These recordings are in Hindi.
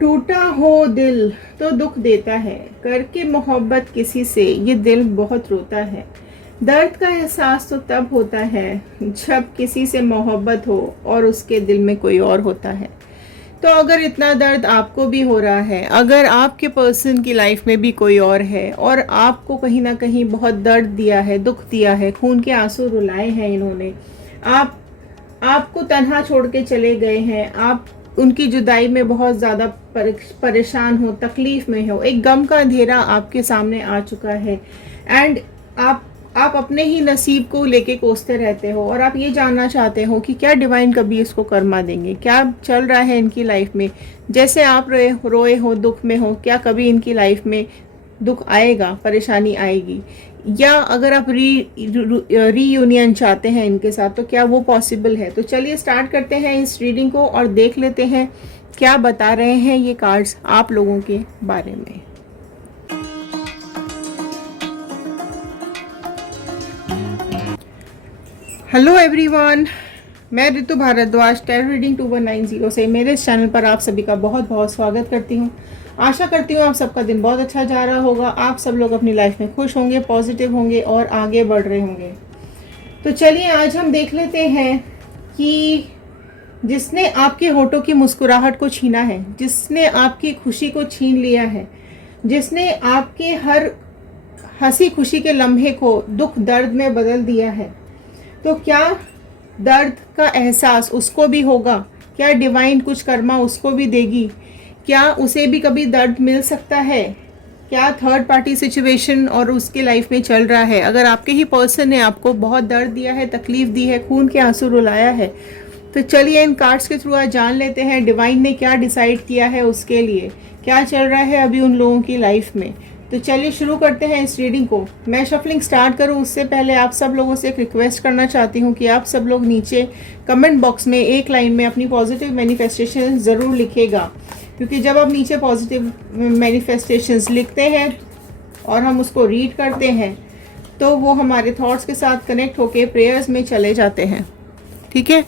टूटा हो दिल तो दुख देता है, करके मोहब्बत किसी से ये दिल बहुत रोता है। दर्द का एहसास तो तब होता है जब किसी से मोहब्बत हो और उसके दिल में कोई और होता है। तो अगर इतना दर्द आपको भी हो रहा है, अगर आपके पर्सन की लाइफ में भी कोई और है और आपको कहीं ना कहीं बहुत दर्द दिया है, दुख दिया है, खून के आंसू रुलाए हैं इन्होंने, आप आपको तन्हा छोड़ के चले गए हैं, आप उनकी जुदाई में बहुत ज़्यादा परेशान हो, तकलीफ में हो, एक गम का अंधेरा आपके सामने आ चुका है एंड आप अपने ही नसीब को लेके कोसते रहते हो और आप ये जानना चाहते हो कि क्या डिवाइन कभी इसको कर्मा देंगे, क्या चल रहा है इनकी लाइफ में। जैसे आप रोए हो, दुख में हो, क्या कभी इनकी लाइफ में दुख आएगा, परेशानी आएगी, या अगर आप रीयूनियन चाहते हैं इनके साथ तो क्या वो पॉसिबल है। तो चलिए स्टार्ट करते हैं इस रीडिंग को और देख लेते हैं क्या बता रहे हैं ये कार्ड्स आप लोगों के बारे में। हेलो एवरीवन, मैं ऋतु भारद्वाज टैरो रीडिंग 2190 से मेरे इस चैनल पर आप सभी का बहुत बहुत स्वागत करती हूँ। आशा करती हूँ आप सबका दिन बहुत अच्छा जा रहा होगा, आप सब लोग अपनी लाइफ में खुश होंगे, पॉजिटिव होंगे और आगे बढ़ रहे होंगे। तो चलिए आज हम देख लेते हैं कि जिसने आपके होठों की मुस्कुराहट को छीना है, जिसने आपकी खुशी को छीन लिया है, जिसने आपके हर हंसी खुशी के लम्हे को दुख दर्द में बदल दिया है, तो क्या दर्द का एहसास उसको भी होगा? क्या डिवाइन कुछ कर्मा उसको भी देगी? क्या उसे भी कभी दर्द मिल सकता है? क्या थर्ड पार्टी सिचुएशन और उसके लाइफ में चल रहा है? अगर आपके ही पर्सन ने आपको बहुत दर्द दिया है, तकलीफ दी है, खून के आंसू रुलाया है, तो चलिए इन कार्ड्स के थ्रू आज जान लेते हैं डिवाइन ने क्या डिसाइड किया है उसके लिए, क्या चल रहा है अभी उन लोगों की लाइफ में। तो चलिए शुरू करते हैं इस रीडिंग को। मैं शफलिंग स्टार्ट करूं उससे पहले आप सब लोगों से एक रिक्वेस्ट करना चाहती हूं कि आप सब लोग नीचे कमेंट बॉक्स में एक लाइन में अपनी पॉजिटिव मैनिफेस्टेशन ज़रूर लिखेगा, क्योंकि जब आप नीचे पॉजिटिव मैनिफेस्टेशंस लिखते हैं और हम उसको रीड करते हैं तो वो हमारे थॉट्स के साथ कनेक्ट होके प्रेयर्स में चले जाते हैं। ठीक है,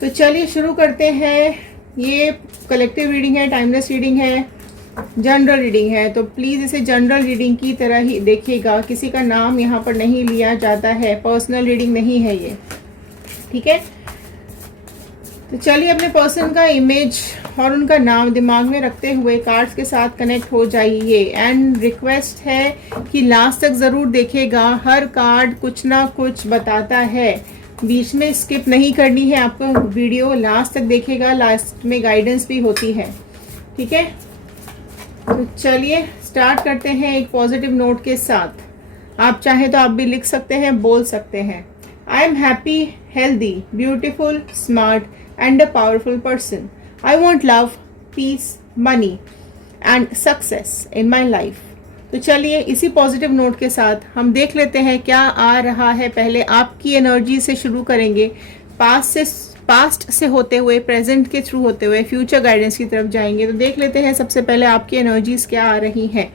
तो चलिए शुरू करते हैं। ये कलेक्टिव रीडिंग है, टाइमलेस रीडिंग है, जनरल रीडिंग है, तो प्लीज़ इसे जनरल रीडिंग की तरह ही देखिएगा। किसी का नाम यहाँ पर नहीं लिया जाता है, पर्सनल रीडिंग नहीं है ये। ठीक है, तो चलिए अपने पर्सन का इमेज और उनका नाम दिमाग में रखते हुए कार्ड्स के साथ कनेक्ट हो जाइए। एंड रिक्वेस्ट है कि लास्ट तक ज़रूर देखिएगा, हर कार्ड कुछ ना कुछ बताता है, बीच में स्किप नहीं करनी है आपको, वीडियो लास्ट तक देखिएगा, लास्ट में गाइडेंस भी होती है। ठीक है, तो चलिए स्टार्ट करते हैं एक पॉजिटिव नोट के साथ। आप चाहें तो आप भी लिख सकते हैं, बोल सकते हैं। I am happy, healthy, beautiful, smart and a powerful person. I want love, peace, money and success in my life. तो चलिए इसी पॉजिटिव नोट के साथ हम देख लेते हैं क्या आ रहा है। पहले आपकी एनर्जी से शुरू करेंगे, पास्ट से होते हुए प्रेजेंट के थ्रू होते हुए फ्यूचर गाइडेंस की तरफ जाएंगे। तो देख लेते हैं सबसे पहले आपकी एनर्जीज क्या आ रही हैं।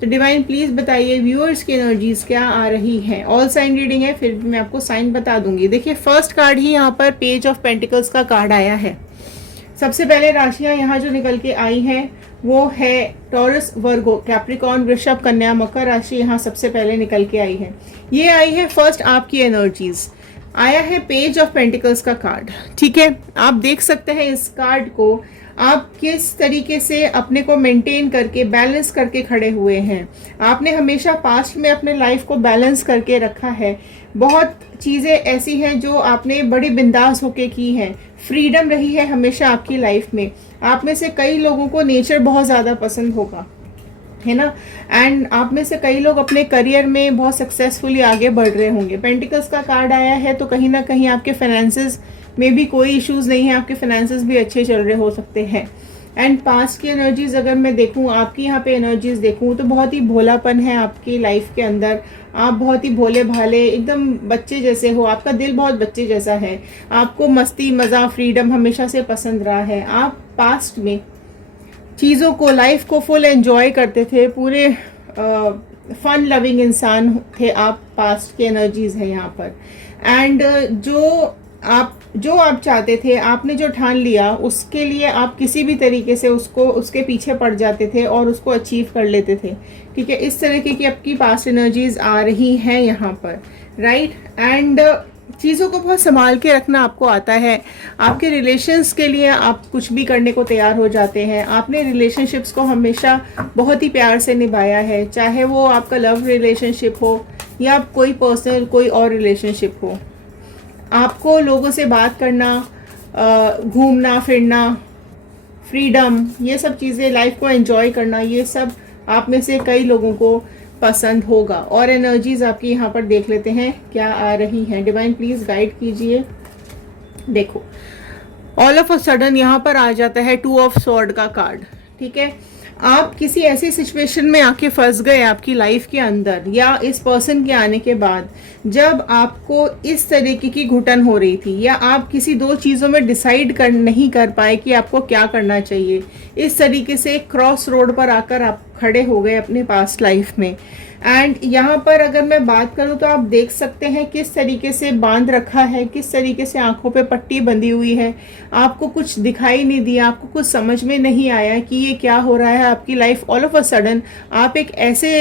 तो डिवाइन प्लीज बताइए व्यूअर्स की एनर्जीज क्या आ रही हैं। ऑल साइन रीडिंग है, फिर भी मैं आपको साइन बता दूंगी। देखिए फर्स्ट कार्ड ही यहाँ पर पेज ऑफ पेंटिकल्स का कार्ड आया है। सबसे पहले राशियां यहाँ जो निकल के आई हैं वो है टॉरस, वर्गो, कैप्रिकॉर्न, वृषभ, कन्या, मकर राशि यहाँ सबसे पहले निकल के आई है। ये आई है फर्स्ट आपकी एनर्जीज। आया है पेज ऑफ पेंटिकल्स का कार्ड। ठीक है, आप देख सकते हैं इस कार्ड को, आप किस तरीके से अपने को मेंटेन करके बैलेंस करके खड़े हुए हैं। आपने हमेशा पास्ट में अपने लाइफ को बैलेंस करके रखा है। बहुत चीज़ें ऐसी हैं जो आपने बड़ी बिंदास होके की हैं, फ्रीडम रही है हमेशा आपकी लाइफ में। आप में से कई लोगों को नेचर बहुत ज़्यादा पसंद होगा, है ना, एंड आप में से कई लोग अपने करियर में बहुत सक्सेसफुली आगे बढ़ रहे होंगे। पेंटिकल्स का कार्ड आया है तो कहीं ना कहीं आपके फाइनेंसेस में भी कोई इश्यूज नहीं है, आपके फाइनेंसेस भी अच्छे चल रहे हो सकते हैं। एंड पास्ट की एनर्जीज अगर मैं देखूं, आपकी यहाँ पे एनर्जीज देखूं तो बहुत ही भोलापन है आपकी लाइफ के अंदर। आप बहुत ही भोले भाले एकदम बच्चे जैसे हो, आपका दिल बहुत बच्चे जैसा है। आपको मस्ती मज़ा फ्रीडम हमेशा से पसंद रहा है। आप पास्ट में चीज़ों को, लाइफ को फुल एंजॉय करते थे, पूरे फन लविंग इंसान थे आप। पास्ट की एनर्जीज है यहाँ पर। एंड जो आप जो आप चाहते थे, आपने जो ठान लिया, उसके लिए आप किसी भी तरीके से उसको उसके पीछे पड़ जाते थे और उसको अचीव कर लेते थे। ठीक है, इस तरीके की आपकी पास्ट एनर्जीज आ रही हैं यहाँ पर, राइट। एंड चीज़ों को बहुत संभाल के रखना आपको आता है। आपके रिलेशंस के लिए आप कुछ भी करने को तैयार हो जाते हैं। आपने रिलेशनशिप्स को हमेशा बहुत ही प्यार से निभाया है, चाहे वो आपका लव रिलेशनशिप हो या कोई पर्सनल कोई और रिलेशनशिप हो। आपको लोगों से बात करना, घूमना फिरना, फ्रीडम, ये सब चीज़ें, लाइफ को एंजॉय करना, ये सब आप में से कई लोगों को पसंद होगा। और एनर्जीज आपकी यहाँ पर देख लेते हैं क्या आ रही हैं। डिवाइन प्लीज गाइड कीजिए। देखो, ऑल ऑफ अ सडन यहाँ पर आ जाता है 2 ऑफ स्वॉर्ड का कार्ड। ठीक है, आप किसी ऐसी सिचुएशन में आके फंस गए आपकी लाइफ के अंदर, या इस पर्सन के आने के बाद जब आपको इस तरीके की घुटन हो रही थी, या आप किसी दो चीज़ों में डिसाइड नहीं कर पाए कि आपको क्या करना चाहिए। इस तरीके से क्रॉस रोड पर आकर आप खड़े हो गए अपने पास्ट लाइफ में। एंड यहाँ पर अगर मैं बात करूँ तो आप देख सकते हैं किस तरीके से बांध रखा है, किस तरीके से आंखों पे पट्टी बंधी हुई है। आपको कुछ दिखाई नहीं दिया, आपको कुछ समझ में नहीं आया कि ये क्या हो रहा है आपकी life. All of a sudden आप एक ऐसे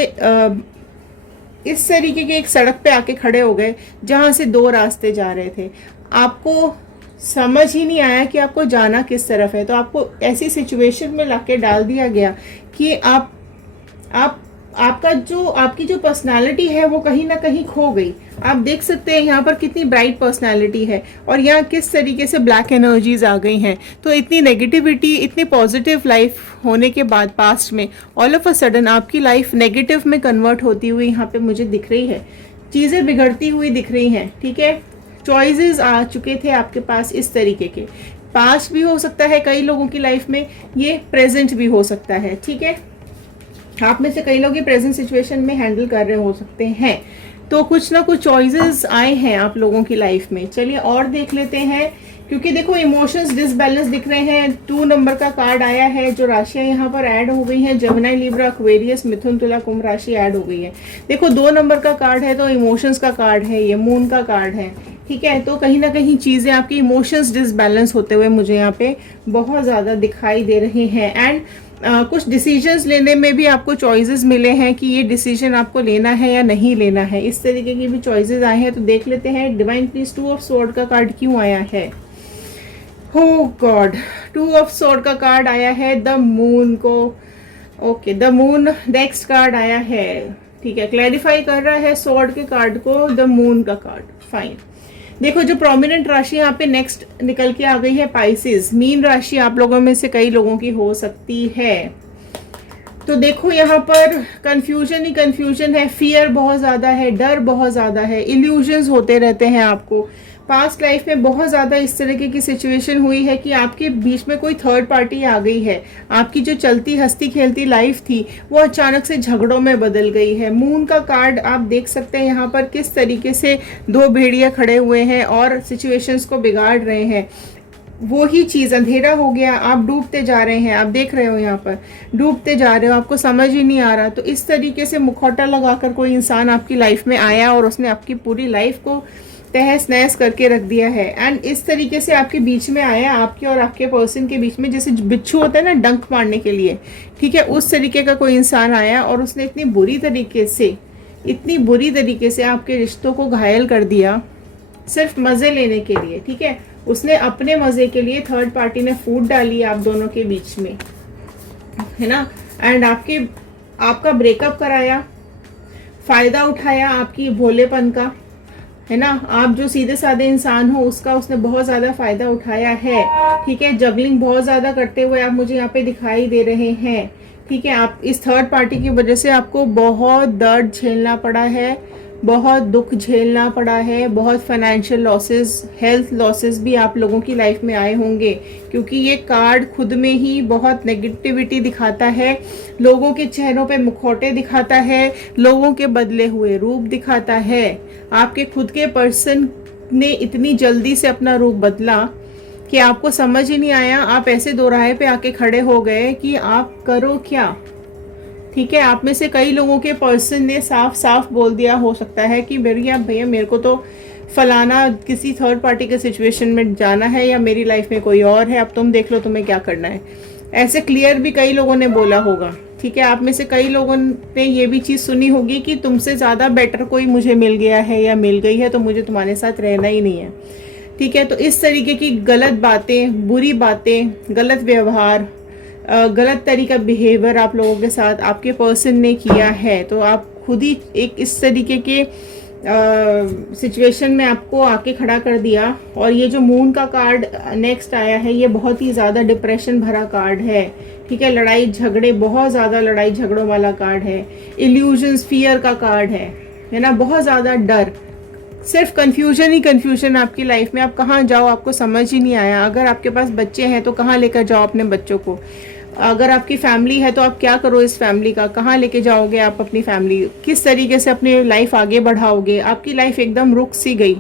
इस तरीके के एक सड़क पे आके खड़े हो गए जहाँ से दो रास्ते जा रहे थे। आपको समझ ही नहीं आया कि आपको जाना किस तरफ है। तो आपको ऐसी सिचुएशन में लाके डाल दिया गया कि आप आपकी जो पर्सनालिटी है वो कहीं ना कहीं खो गई। आप देख सकते हैं यहाँ पर कितनी ब्राइट पर्सनालिटी है और यहाँ किस तरीके से ब्लैक एनर्जीज आ गई हैं। तो इतनी नेगेटिविटी, इतनी पॉजिटिव लाइफ होने के बाद पास्ट में ऑल ऑफ अ सडन आपकी लाइफ नेगेटिव में कन्वर्ट होती हुई यहाँ पे मुझे दिख रही है। चीज़ें बिगड़ती हुई दिख रही हैं। ठीक है, चॉइसेस आ चुके थे आपके पास इस तरीके के। पास्ट भी हो सकता है कई लोगों की लाइफ में, ये प्रेजेंट भी हो सकता है। ठीक है, आप में से कई लोग ये प्रेजेंट सिचुएशन में हैंडल कर रहे हो सकते हैं। तो कुछ ना कुछ चॉइसेस आए हैं आप लोगों की लाइफ में। चलिए और देख लेते हैं, क्योंकि देखो इमोशंस डिसबैलेंस दिख रहे हैं। 2 नंबर का कार्ड आया है, जो राशियां यहाँ पर ऐड हो गई हैं, जेमिनी, लिब्रा, एक्वेरियस, मिथुन, तुला, कुंभ राशि ऐड हो गई है। देखो 2 नंबर का कार्ड है तो इमोशंस का कार्ड है, ये मून का कार्ड है। ठीक है, तो कहीं ना कहीं चीज़ें आपकी इमोशंस डिसबैलेंस होते हुए मुझे यहाँ पे बहुत ज़्यादा दिखाई दे रहे हैं। एंड कुछ डिसीजंस लेने में भी आपको चॉइसेस मिले हैं कि ये डिसीजन आपको लेना है या नहीं लेना है। इस तरीके की भी चॉइसेस आए हैं। तो देख लेते हैं डिवाइन प्लीज 2 ऑफ स्वॉर्ड का कार्ड क्यों आया है। हो गॉड, 2 ऑफ स्वॉर्ड का कार्ड आया है द मून को। Okay, the moon next card आया है। ठीक है, क्लैरिफाई कर रहा है स्वॉर्ड के कार्ड को द मून का कार्ड। फाइन। देखो जो प्रोमिनेंट राशि यहाँ पे नेक्स्ट निकल के आ गई है पाइसेस। मीन राशि आप लोगों में से कई लोगों की हो सकती है। तो देखो यहाँ पर कंफ्यूजन ही कंफ्यूजन है, फियर बहुत ज़्यादा है, डर बहुत ज़्यादा है, इल्यूजन्स होते रहते हैं आपको। पास्ट लाइफ में बहुत ज़्यादा इस तरीके की सिचुएशन हुई है कि आपके बीच में कोई थर्ड पार्टी आ गई है। आपकी जो चलती हंसती खेलती लाइफ थी वो अचानक से झगड़ों में बदल गई है। मून का कार्ड आप देख सकते हैं यहाँ पर किस तरीके से 2 भेड़िया खड़े हुए हैं और सिचुएशंस को बिगाड़ रहे हैं। वो ही चीज़, अंधेरा हो गया, आप डूबते जा रहे हैं, आप देख रहे हो यहाँ पर डूबते जा रहे हो, आपको समझ ही नहीं आ रहा। तो इस तरीके से मुखौटा लगाकर कोई इंसान आपकी लाइफ में आया और उसने आपकी पूरी लाइफ को तहस नहस करके रख दिया है। एंड इस तरीके से आपके बीच में आया, आपके और आपके पर्सन के बीच में, जैसे बिच्छू होता है ना डंक मारने के लिए, ठीक है, उस तरीके का कोई इंसान आया और उसने इतनी बुरी तरीके से आपके रिश्तों को घायल कर दिया सिर्फ मज़े लेने के लिए। ठीक है, उसने अपने मज़े के लिए थर्ड पार्टी ने फूट डाली आप दोनों के बीच में, है ना। एंड आपका ब्रेकअप कराया, फ़ायदा उठाया आपकी भोलेपन का, है ना। आप जो सीधे साधे इंसान हो उसका उसने बहुत ज़्यादा फ़ायदा उठाया है। ठीक है, जगलिंग बहुत ज़्यादा करते हुए आप मुझे यहाँ पे दिखाई दे रहे हैं। ठीक है, आप इस थर्ड पार्टी की वजह से आपको बहुत दर्द झेलना पड़ा है, बहुत दुख झेलना पड़ा है, बहुत फाइनेंशियल लॉसेस, हेल्थ लॉसेस भी आप लोगों की लाइफ में आए होंगे, क्योंकि ये कार्ड खुद में ही बहुत नेगेटिविटी दिखाता है, लोगों के चेहरों पे मुखौटे दिखाता है, लोगों के बदले हुए रूप दिखाता है। आपके खुद के पर्सन ने इतनी जल्दी से अपना रूप बदला कि आपको समझ ही नहीं आया। आप ऐसे दोराहे पे आके खड़े हो गए कि आप करो क्या। ठीक है, आप में से कई लोगों के पर्सन ने साफ साफ बोल दिया हो सकता है कि भैया मेरे को तो फलाना किसी थर्ड पार्टी के सिचुएशन में जाना है या मेरी लाइफ में कोई और है, अब तुम देख लो तुम्हें क्या करना है। ऐसे क्लियर भी कई लोगों ने बोला होगा, ठीक है। आप में से कई लोगों ने ये भी चीज़ सुनी होगी कि तुमसे ज़्यादा बेटर कोई मुझे मिल गया है या मिल गई है, तो मुझे तुम्हारे साथ रहना ही नहीं है, ठीक है। तो इस तरीके की गलत बातें, बुरी बातें, गलत व्यवहार, गलत तरीका बिहेवियर आप लोगों के साथ आपके पर्सन ने किया है, तो आप खुद ही एक इस तरीके के सिचुएशन में आपको आके खड़ा कर दिया। और ये जो मून का कार्ड नेक्स्ट आया है, ये बहुत ही ज़्यादा डिप्रेशन भरा कार्ड है, ठीक है। लड़ाई झगड़े, बहुत ज़्यादा लड़ाई झगड़ों वाला कार्ड है। इल्यूजन्स, फियर का कार्ड है ना, बहुत ज़्यादा डर, सिर्फ कंफ्यूजन ही कंफ्यूजन आपकी लाइफ में। आप कहाँ जाओ आपको समझ ही नहीं आया। अगर आपके पास बच्चे हैं तो कहाँ लेकर जाओ अपने बच्चों को, अगर आपकी फैमिली है तो आप क्या करो इस फैमिली का, कहाँ लेके जाओगे आप अपनी फैमिली, किस तरीके से अपनी लाइफ आगे बढ़ाओगे। आपकी लाइफ एकदम रुक सी गई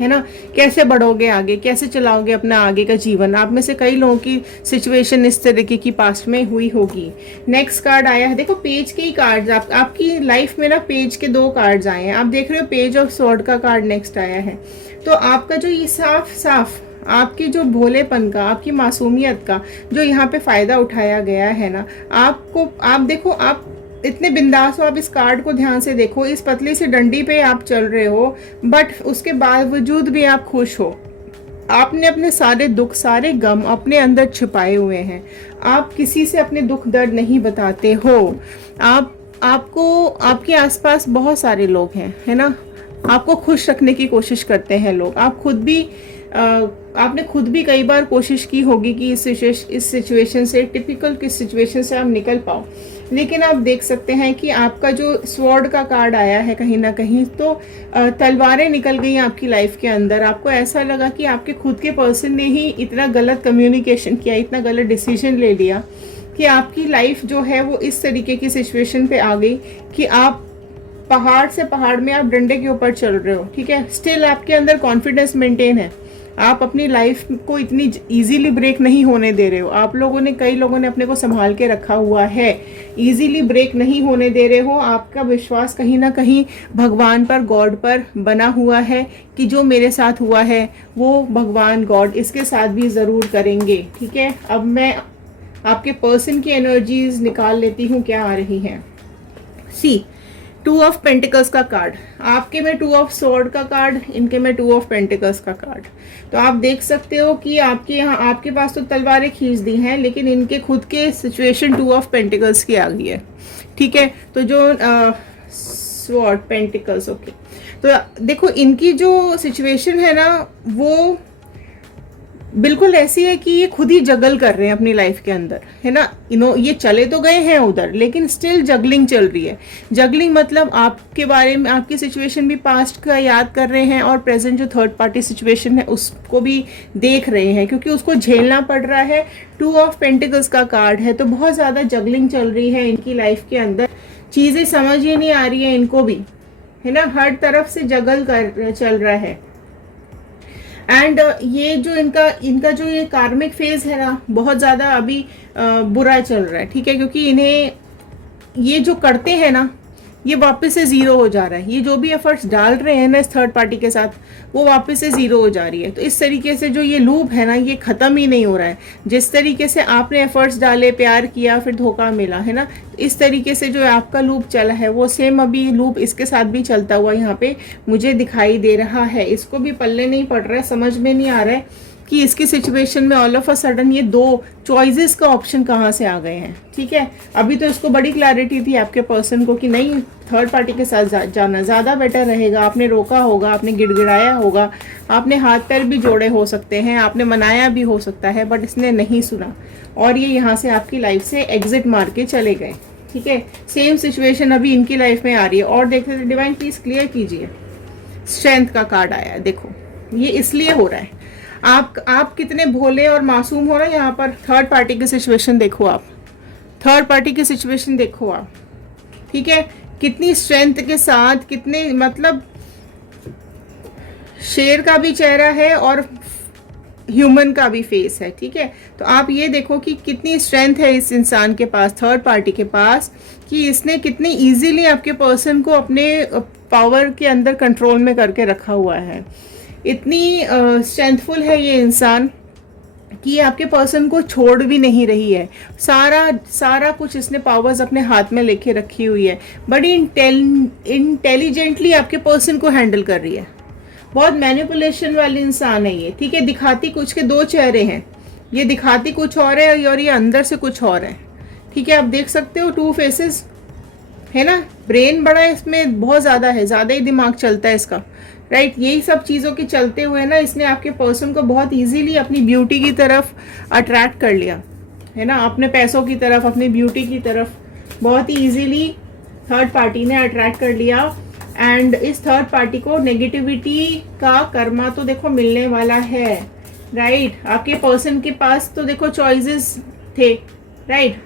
है ना, कैसे बढ़ोगे आगे, कैसे चलाओगे अपना आगे का जीवन। आप में से कई लोगों की सिचुएशन इस तरीके की पास्ट में हुई होगी। नेक्स्ट कार्ड आया है, देखो पेज के ही कार्ड्स, आपकी लाइफ में ना पेज के 2 कार्ड्स आए हैं। आप देख रहे हो पेज ऑफ स्वॉर्ड का कार्ड नेक्स्ट आया है। तो आपका जो ये साफ साफ आपकी जो भोलेपन का, आपकी मासूमियत का जो यहाँ पे फायदा उठाया गया है ना, आपको, आप देखो, आप इतने बिंदास हो, आप इस कार्ड को ध्यान से देखो, इस पतली सी डंडी पे आप चल रहे हो, बट उसके बावजूद भी आप खुश हो। आपने अपने सारे दुख, सारे गम अपने अंदर छिपाए हुए हैं। आप किसी से अपने दुख दर्द नहीं बताते हो। आपको, आपके आसपास बहुत सारे लोग हैं, है ना, आपको खुश रखने की कोशिश करते हैं लोग। आप खुद भी आपने खुद भी कई बार कोशिश की होगी कि इस सिचुएशन से, टिपिकल किस सिचुएशन से आप निकल पाओ, लेकिन आप देख सकते हैं कि आपका जो स्वॉर्ड का कार्ड आया है, कहीं ना कहीं तो तलवारें निकल गई आपकी लाइफ के अंदर। आपको ऐसा लगा कि आपके खुद के पर्सन ने ही इतना गलत कम्युनिकेशन किया, इतना गलत डिसीजन ले लिया कि आपकी लाइफ जो है वो इस तरीके की सिचुएशन पे आ गई कि आप पहाड़ से पहाड़ में, आप डंडे के ऊपर चल रहे हो, ठीक है। स्टिल आपके अंदर कॉन्फिडेंस मेंटेन है, आप अपनी लाइफ को इतनी इजीली ब्रेक नहीं होने दे रहे हो। आप लोगों ने, कई लोगों ने अपने को संभाल के रखा हुआ है, इजीली ब्रेक नहीं होने दे रहे हो। आपका विश्वास कहीं ना कहीं भगवान पर, गॉड पर बना हुआ है कि जो मेरे साथ हुआ है वो भगवान, गॉड इसके साथ भी ज़रूर करेंगे, ठीक है। अब मैं आपके पर्सन की एनर्जीज निकाल लेती हूँ क्या आ रही हैं। सी, 2 ऑफ पेंटिकल्स का कार्ड, आपके में 2 ऑफ स्वॉर्ड का कार्ड, इनके में 2 ऑफ पेंटिकल्स का कार्ड। तो आप देख सकते हो कि आपके यहाँ, आपके पास तो तलवारें खींच दी हैं, लेकिन इनके खुद के सिचुएशन 2 ऑफ पेंटिकल्स की आ गई है, ठीक है। तो जो स्वॉर्ड, पेंटिकल्स, ओके। तो देखो इनकी जो सिचुएशन है ना, वो बिल्कुल ऐसी है कि ये खुद ही जगल कर रहे हैं अपनी लाइफ के अंदर, है ना। ये चले तो गए हैं उधर, लेकिन स्टिल जगलिंग चल रही है। जगलिंग मतलब आपके बारे में, आपकी सिचुएशन भी पास्ट का याद कर रहे हैं और प्रेजेंट जो थर्ड पार्टी सिचुएशन है उसको भी देख रहे हैं, क्योंकि उसको झेलना पड़ रहा है। 2 ऑफ पेंटिकल्स का कार्ड है, तो बहुत ज़्यादा जगलिंग चल रही है इनकी लाइफ के अंदर। चीज़ें समझ ही नहीं आ रही है इनको भी, है ना, हर तरफ से जगल कर चल रहा है। एंड ये जो इनका जो ये कार्मिक फेज है ना, बहुत ज़्यादा अभी बुरा चल रहा है, ठीक है, क्योंकि इन्हें ये जो करते हैं ना, ये वापस से ज़ीरो हो जा रहा है। ये जो भी एफर्ट्स डाल रहे हैं ना इस थर्ड पार्टी के साथ, वो वापस से ज़ीरो हो जा रही है। तो इस तरीके से जो ये लूप है ना, ये ख़त्म ही नहीं हो रहा है। जिस तरीके से आपने एफर्ट्स डाले, प्यार किया, फिर धोखा मिला, है ना, इस तरीके से जो आपका लूप चला है, वो सेम अभी लूप इसके साथ भी चलता हुआ यहाँ पे मुझे दिखाई दे रहा है। इसको भी पल्ले नहीं पड़ रहा है, समझ में नहीं आ रहा है कि इसकी सिचुएशन में ऑल ऑफ अ सडन ये 2 चॉइसेस का ऑप्शन कहाँ से आ गए हैं, ठीक है। अभी तो इसको बड़ी क्लैरिटी थी आपके पर्सन को कि नहीं, थर्ड पार्टी के साथ जाना ज़्यादा बेटर रहेगा। आपने रोका होगा, आपने गिड़गिड़ाया होगा, आपने हाथ पैर भी जोड़े हो सकते हैं, आपने मनाया भी हो सकता है, बट इसने नहीं सुना और ये यहाँ से आपकी लाइफ से एग्जिट मार के चले गए, ठीक है। सेम सिचुएशन अभी इनकी लाइफ में आ रही है। और देखते थे, डिवाइन प्लीज क्लियर कीजिए। स्ट्रेंथ का कार्ड आया है, देखो ये इसलिए हो रहा है, आप कितने भोले और मासूम हो रहे हैं यहाँ पर। थर्ड पार्टी की सिचुएशन देखो आप, थर्ड पार्टी की सिचुएशन देखो आप, ठीक है, कितनी स्ट्रेंथ के साथ, कितने, मतलब शेर का भी चेहरा है और ह्यूमन का भी फेस है, ठीक है। तो आप ये देखो कि कितनी स्ट्रेंथ है इस इंसान के पास, थर्ड पार्टी के पास, कि इसने कितनी इजीली आपके पर्सन को अपने पावर के अंदर कंट्रोल में करके रखा हुआ है। इतनी स्ट्रेंथफुल है ये इंसान कि आपके पर्सन को छोड़ भी नहीं रही है। सारा कुछ इसने पावर्स अपने हाथ में लेके रखी हुई है। बड़ी इंटेलिजेंटली आपके पर्सन को हैंडल कर रही है। बहुत मैनिपुलेशन वाली इंसान है ये, ठीक है। दिखाती कुछ के दो चेहरे हैं, ये दिखाती कुछ और है और ये अंदर से कुछ और है, ठीक है। आप देख सकते हो 2 फेसेस है ना। ब्रेन बड़ा इसमें बहुत ज़्यादा है, ज़्यादा ही दिमाग चलता है इसका, राइट। यही सब चीज़ों के चलते हुए ना इसने आपके पर्सन को बहुत इजीली अपनी ब्यूटी की तरफ अट्रैक्ट कर लिया है ना, अपने पैसों की तरफ, अपनी ब्यूटी की तरफ बहुत ही इजीली थर्ड पार्टी ने अट्रैक्ट कर लिया। एंड इस थर्ड पार्टी को नेगेटिविटी का कर्मा तो देखो मिलने वाला है, राइट। आपके पर्सन के पास तो देखो चॉइसेस थे, राइट।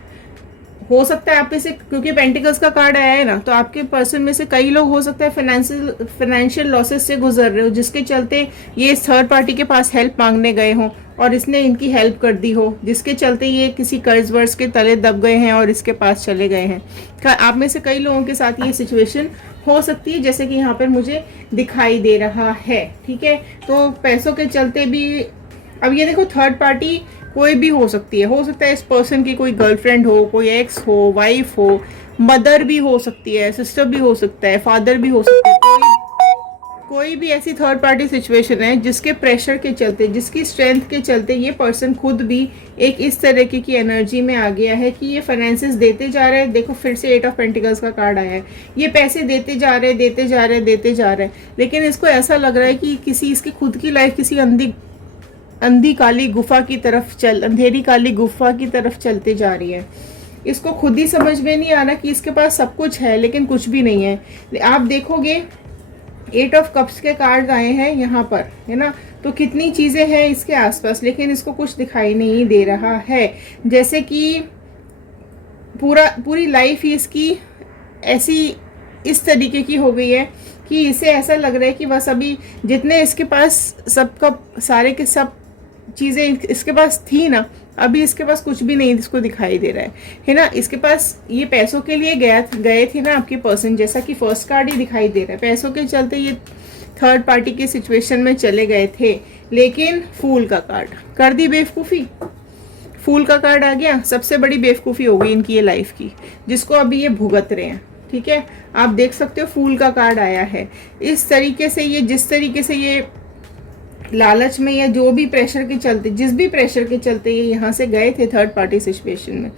हो सकता है आप में से, क्योंकि पेंटिकल्स का कार्ड आया है ना, तो आपके पर्सन में से कई लोग हो सकता है फाइनेंशियल लॉसेस से गुजर रहे हो, जिसके चलते ये इस थर्ड पार्टी के पास हेल्प मांगने गए हो और इसने इनकी हेल्प कर दी हो, जिसके चलते ये किसी कर्ज वर्ज के तले दब गए हैं और इसके पास चले गए हैं। आप में से कई लोगों के साथ ये सिचुएशन हो सकती है, जैसे कि यहाँ पर मुझे दिखाई दे रहा है, ठीक है। तो पैसों के चलते भी, अब ये देखो थर्ड पार्टी कोई भी हो सकती है। हो सकता है इस पर्सन की कोई गर्लफ्रेंड हो, कोई एक्स हो, वाइफ हो, मदर भी हो सकती है, सिस्टर भी हो सकता है, फादर भी हो सकता है। कोई भी ऐसी थर्ड पार्टी सिचुएशन है जिसके प्रेशर के चलते, जिसकी स्ट्रेंथ के चलते ये पर्सन खुद भी एक इस तरीके की एनर्जी में आ गया है कि ये फाइनेंसेस देते जा रहे हैं। देखो फिर से 8 ऑफ पेंटिकल्स का कार्ड आया है। ये पैसे देते जा रहे हैं, लेकिन इसको ऐसा लग रहा है कि किसी इसकी खुद की लाइफ किसी अंधेरी काली गुफा की तरफ चलते जा रही है। इसको खुद ही समझ में नहीं आ रहा कि इसके पास सब कुछ है लेकिन कुछ भी नहीं है। आप देखोगे 8 ऑफ कप्स के कार्ड आए हैं यहाँ पर, है ना। तो कितनी चीजें हैं इसके आसपास, लेकिन इसको कुछ दिखाई नहीं दे रहा है। जैसे कि पूरी लाइफ ही इसकी ऐसी इस तरीके की हो गई है कि इसे ऐसा लग रहा है कि बस अभी जितने इसके पास सबका सारे के सब चीज़ें इसके पास थी ना, अभी इसके पास कुछ भी नहीं इसको दिखाई दे रहा है ना। इसके पास ये पैसों के लिए गए थे ना आपके पर्सन, जैसा कि फर्स्ट कार्ड ही दिखाई दे रहा है। पैसों के चलते ये थर्ड पार्टी की सिचुएशन में चले गए थे, लेकिन फूल का कार्ड कर दी बेवकूफ़ी। फूल का कार्ड आ गया, सबसे बड़ी बेवकूफ़ी हो गई इनकी ये लाइफ की, जिसको अभी ये भुगत रहे हैं, ठीक है। आप देख सकते हो फूल का कार्ड आया है। इस तरीके से ये, जिस तरीके से ये लालच में या जो भी प्रेशर के चलते, जिस भी प्रेशर के चलते ये यहाँ से गए थे थर्ड पार्टी सिचुएशन में,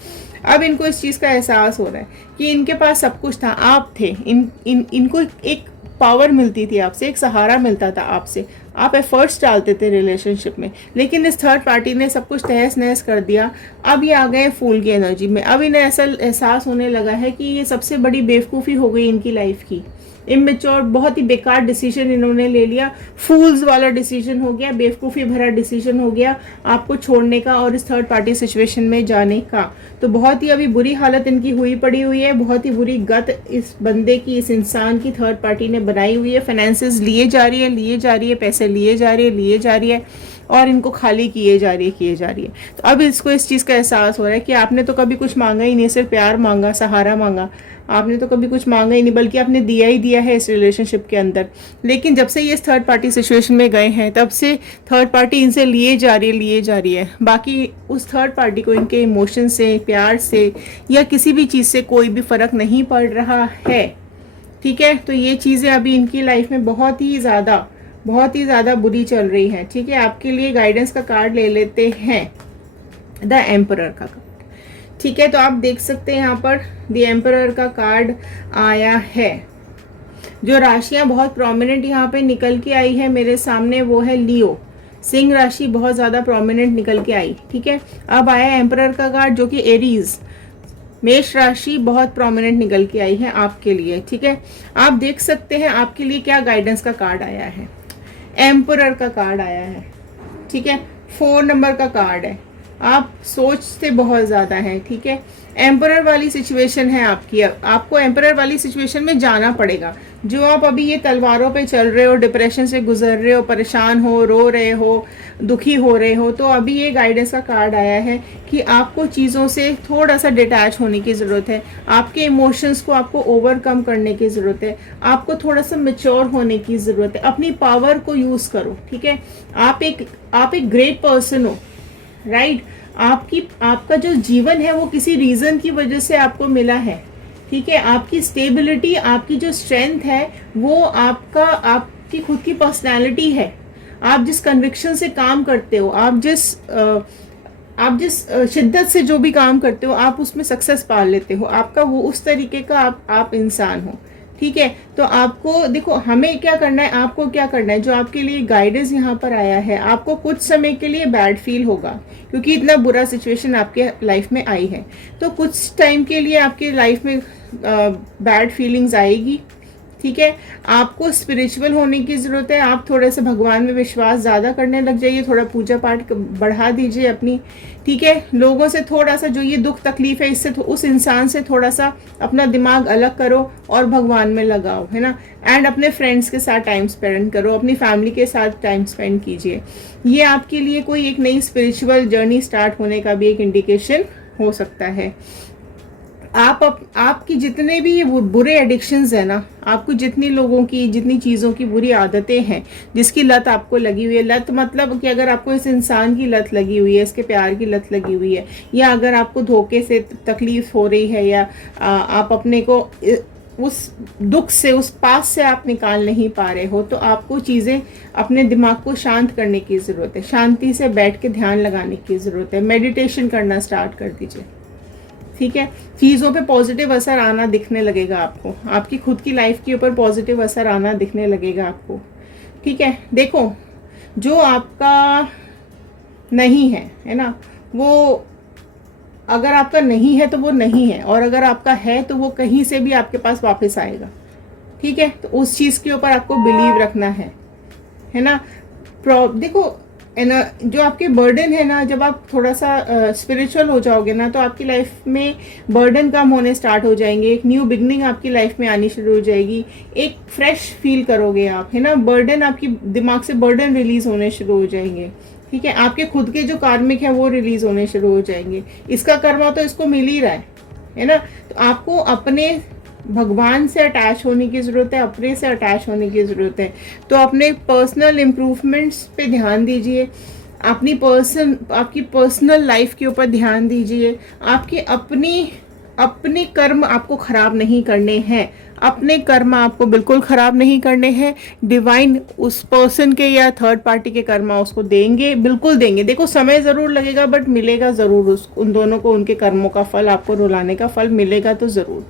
अब इनको इस चीज़ का एहसास हो रहा है कि इनके पास सब कुछ था, आप थे। इनको एक पावर मिलती थी आपसे, एक सहारा मिलता था आपसे, आप एफर्ट्स डालते थे रिलेशनशिप में, लेकिन इस थर्ड पार्टी ने सब कुछ तहस नहस कर दिया। अब ये आ गए फूल की एनर्जी में। अब इन्हें ऐसा एहसास होने लगा है कि ये सबसे बड़ी बेवकूफ़ी हो गई इनकी लाइफ की। इमेच्योर, बहुत ही बेकार डिसीजन इन्होंने ले लिया। फूल्स वाला डिसीजन हो गया, बेवकूफ़ी भरा डिसीजन हो गया आपको छोड़ने का और इस थर्ड पार्टी सिचुएशन में जाने का। तो बहुत ही अभी बुरी हालत इनकी हुई पड़ी हुई है, बहुत ही बुरी गत इस बंदे की, इस इंसान की थर्ड पार्टी ने बनाई हुई है। फाइनेंसेस लिए जा रही है, पैसे लिए जा रही है और इनको खाली किए जा रही है। तो अब इसको इस चीज़ का एहसास हो रहा है कि आपने तो कभी कुछ मांगा ही नहीं, सिर्फ प्यार मांगा, सहारा मांगा। आपने तो कभी कुछ मांगा ही नहीं, बल्कि आपने दिया ही दिया है इस रिलेशनशिप के अंदर। लेकिन जब से ये इस थर्ड पार्टी सिचुएशन में गए हैं, तब से थर्ड पार्टी इनसे लिए जा रही है। बाकी उस थर्ड पार्टी को इनके इमोशन से, प्यार से या किसी भी चीज़ से कोई भी फ़र्क नहीं पड़ रहा है, ठीक है। तो ये चीज़ें अभी इनकी लाइफ में बहुत ही ज़्यादा बुरी चल रही हैं, ठीक है। आपके लिए गाइडेंस का कार्ड ले लेते हैं, द एम्परर का कार्ड, ठीक है। तो आप देख सकते हैं यहाँ पर द एम्परर का कार्ड आया है। जो राशियाँ बहुत प्रोमिनेंट यहाँ पे निकल के आई है मेरे सामने, वो है लियो, सिंह राशि बहुत ज़्यादा प्रोमिनेंट निकल के आई, ठीक है। अब आया एम्परर का कार्ड जो कि एरीज, मेष राशि बहुत प्रोमिनेंट निकल के आई है आपके लिए, ठीक है। आप देख सकते हैं आपके लिए क्या गाइडेंस का कार्ड आया है। एम्परर का कार्ड आया है, ठीक है। 4 नंबर का कार्ड है, आप सोचते बहुत ज़्यादा हैं, ठीक है। एम्परर वाली सिचुएशन है आपकी, आपको एम्परर वाली सिचुएशन में जाना पड़ेगा। जो आप अभी ये तलवारों पे चल रहे हो, डिप्रेशन से गुजर रहे हो, परेशान हो, रो रहे हो, दुखी हो रहे हो, तो अभी ये गाइडेंस का कार्ड आया है कि आपको चीज़ों से थोड़ा सा डिटैच होने की ज़रूरत है। आपके इमोशंस को आपको ओवरकम करने की ज़रूरत है। आपको थोड़ा सा मेच्योर होने की ज़रूरत है। अपनी पावर को यूज़ करो, ठीक है। आप एक ग्रेट पर्सन हो, राइट। आपका जो जीवन है वो किसी रीज़न की वजह से आपको मिला है, ठीक है। आपकी स्टेबिलिटी, आपकी जो स्ट्रेंथ है वो आपकी खुद की पर्सनैलिटी है। आप जिस कन्विक्शन से काम करते हो, आप जिस शिद्दत से जो भी काम करते हो, आप उसमें सक्सेस पा लेते हो। आपका वो उस तरीके का आप इंसान हो, ठीक है। तो आपको देखो, हमें क्या करना है, आपको क्या करना है, जो आपके लिए गाइडेंस यहाँ पर आया है, आपको कुछ समय के लिए बैड फील होगा क्योंकि इतना बुरा सिचुएशन आपके लाइफ में आई है। तो कुछ टाइम के लिए आपके लाइफ में बैड फीलिंग्स आएगी, ठीक है। आपको स्पिरिचुअल होने की ज़रूरत है। आप थोड़े से भगवान में विश्वास ज़्यादा करने लग जाइए, थोड़ा पूजा पाठ बढ़ा दीजिए अपनी, ठीक है। लोगों से थोड़ा सा जो ये दुख तकलीफ है, इससे उस इंसान से थोड़ा सा अपना दिमाग अलग करो और भगवान में लगाओ, है ना। एंड अपने फ्रेंड्स के साथ टाइम स्पेंड करो, अपनी फैमिली के साथ टाइम स्पेंड कीजिए। ये आपके लिए कोई एक नई स्पिरिचुअल जर्नी स्टार्ट होने का भी एक इंडिकेशन हो सकता है। आपकी जितने भी ये बुरे एडिक्शंस है ना, आपको जितनी लोगों की, जितनी चीज़ों की बुरी आदतें हैं, जिसकी लत आपको लगी हुई है, लत मतलब कि अगर आपको इस इंसान की लत लगी हुई है, इसके प्यार की लत लगी हुई है, या अगर आपको धोखे से तकलीफ हो रही है, या आप अपने को उस दुख से, उस पास से आप निकाल नहीं पा रहे हो, तो आपको चीज़ें, अपने दिमाग को शांत करने की ज़रूरत है। शांति से बैठ के ध्यान लगाने की ज़रूरत है। मेडिटेशन करना स्टार्ट कर दीजिए, ठीक है। चीज़ों पे पॉजिटिव असर आना दिखने लगेगा आपको, आपकी खुद की लाइफ के ऊपर पॉजिटिव असर आना दिखने लगेगा आपको, ठीक है। देखो, जो आपका नहीं है ना, वो अगर आपका नहीं है तो वो नहीं है, और अगर आपका है तो वो कहीं से भी आपके पास वापस आएगा, ठीक है। तो उस चीज़ के ऊपर आपको बिलीव रखना है ना। देखो, जो आपके बर्डन है ना, जब आप थोड़ा सा स्पिरिचुअल हो जाओगे ना, तो आपकी लाइफ में बर्डन कम होने स्टार्ट हो जाएंगे। एक न्यू बिगनिंग आपकी लाइफ में आनी शुरू हो जाएगी। एक फ्रेश फील करोगे आप, है ना। बर्डन, आपकी दिमाग से बर्डन रिलीज होने शुरू हो जाएंगे, ठीक है। आपके खुद के जो कार्मिक है वो रिलीज होने शुरू हो जाएंगे। इसका कर्मा तो इसको मिल ही रहा है ना। तो आपको अपने भगवान से अटैच होने की ज़रूरत है, अपने से अटैच होने की ज़रूरत है। तो अपने पर्सनल इम्प्रूवमेंट्स पे ध्यान दीजिए, आपकी पर्सनल लाइफ के ऊपर ध्यान दीजिए। आपके अपने कर्म आपको ख़राब नहीं करने हैं, अपने कर्म आपको बिल्कुल ख़राब नहीं करने हैं। डिवाइन उस पर्सन के या थर्ड पार्टी के कर्मा उसको देंगे, बिल्कुल देंगे। देखो, समय ज़रूर लगेगा बट मिलेगा ज़रूर। उन दोनों को उनके कर्मों का फल, आपको रुलाने का फल मिलेगा तो ज़रूर,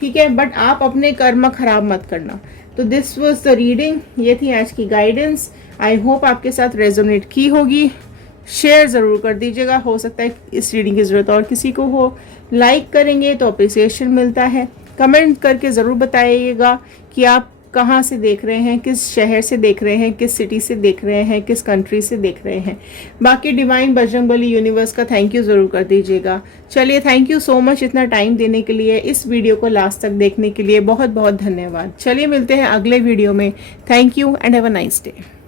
ठीक है। बट आप अपने कर्म खराब मत करना। तो दिस वॉज द रीडिंग, ये थी आज की गाइडेंस। आई होप आपके साथ रेजोनेट की होगी। शेयर ज़रूर कर दीजिएगा, हो सकता है इस रीडिंग की ज़रूरत और किसी को हो। लाइक करेंगे तो अप्रिसिएशन मिलता है। कमेंट करके ज़रूर बताइएगा कि आप कहाँ से देख रहे हैं, किस शहर से देख रहे हैं, किस सिटी से देख रहे हैं, किस कंट्री से देख रहे हैं। बाकी डिवाइन बजरंगबली यूनिवर्स का थैंक यू ज़रूर कर दीजिएगा। चलिए, थैंक यू सो मच इतना टाइम देने के लिए, इस वीडियो को लास्ट तक देखने के लिए बहुत बहुत धन्यवाद। चलिए, मिलते हैं अगले वीडियो में। Thank you and have a nice day.